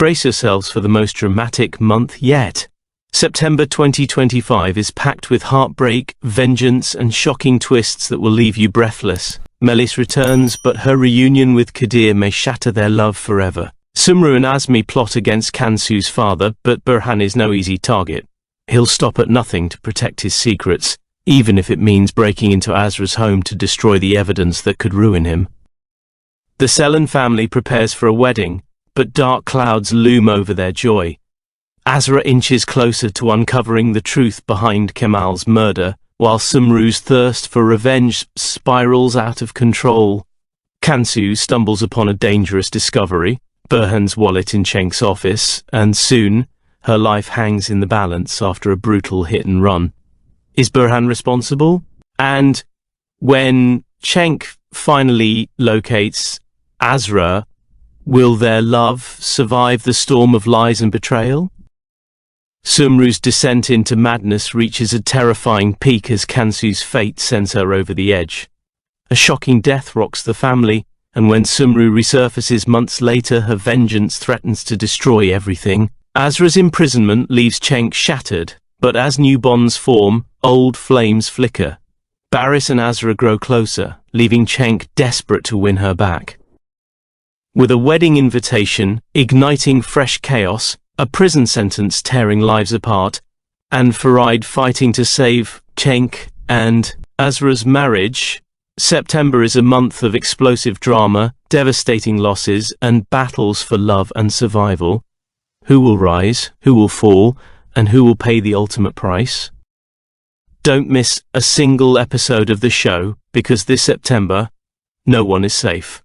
Brace yourselves for the most dramatic month yet. September 2025 is packed with heartbreak, vengeance, and shocking twists that will leave you breathless. Melis returns, but her reunion with Kadir may shatter their love forever. Sumru and Azmi plot against Kansu's father, but Burhan is no easy target. He'll stop at nothing to protect his secrets, even if it means breaking into Azra's home to destroy the evidence that could ruin him. The Selen family prepares for a wedding, but dark clouds loom over their joy. Azra inches closer to uncovering the truth behind Kemal's murder, while Sumru's thirst for revenge spirals out of control. Kansu stumbles upon a dangerous discovery, Burhan's wallet in Chenk's office, and soon, her life hangs in the balance after a brutal hit and run. Is Burhan responsible? And when Cenk finally locates Azra, will their love survive the storm of lies and betrayal? Sumru's descent into madness reaches a terrifying peak as Kansu's fate sends her over the edge. A shocking death rocks the family, and when Sumru resurfaces months later, her vengeance threatens to destroy everything. Azra's imprisonment leaves Cenk shattered, but as new bonds form, old flames flicker. Barris and Azra grow closer, leaving Cenk desperate to win her back. With a wedding invitation, igniting fresh chaos, a prison sentence tearing lives apart, and Farid fighting to save Cenk and Azra's marriage, September is a month of explosive drama, devastating losses, and battles for love and survival. Who will rise, who will fall, and who will pay the ultimate price? Don't miss a single episode of the show, because this September, no one is safe.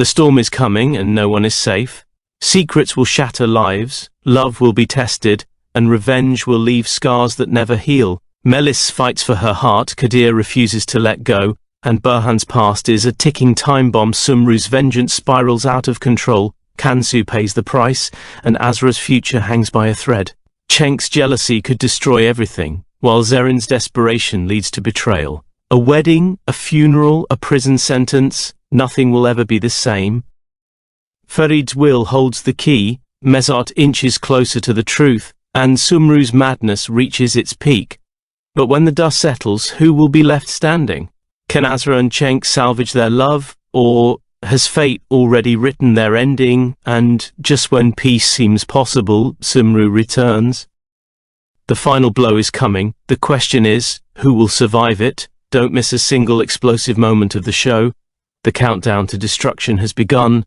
The storm is coming and no one is safe. Secrets will shatter lives, love will be tested, and revenge will leave scars that never heal. Melis fights for her heart, Kadir refuses to let go, and Burhan's past is a ticking time bomb. Sumru's vengeance spirals out of control, Kansu pays the price, and Azra's future hangs by a thread. Cenk's jealousy could destroy everything, while Zerin's desperation leads to betrayal. A wedding, a funeral, a prison sentence, nothing will ever be the same. Farid's will holds the key, Mezat inches closer to the truth, and Sumru's madness reaches its peak. But when the dust settles, who will be left standing? Can Azra and Cenk salvage their love, or has fate already written their ending, and just when peace seems possible, Sumru returns? The final blow is coming. The question is, who will survive it? Don't miss a single explosive moment of the show. The countdown to destruction has begun.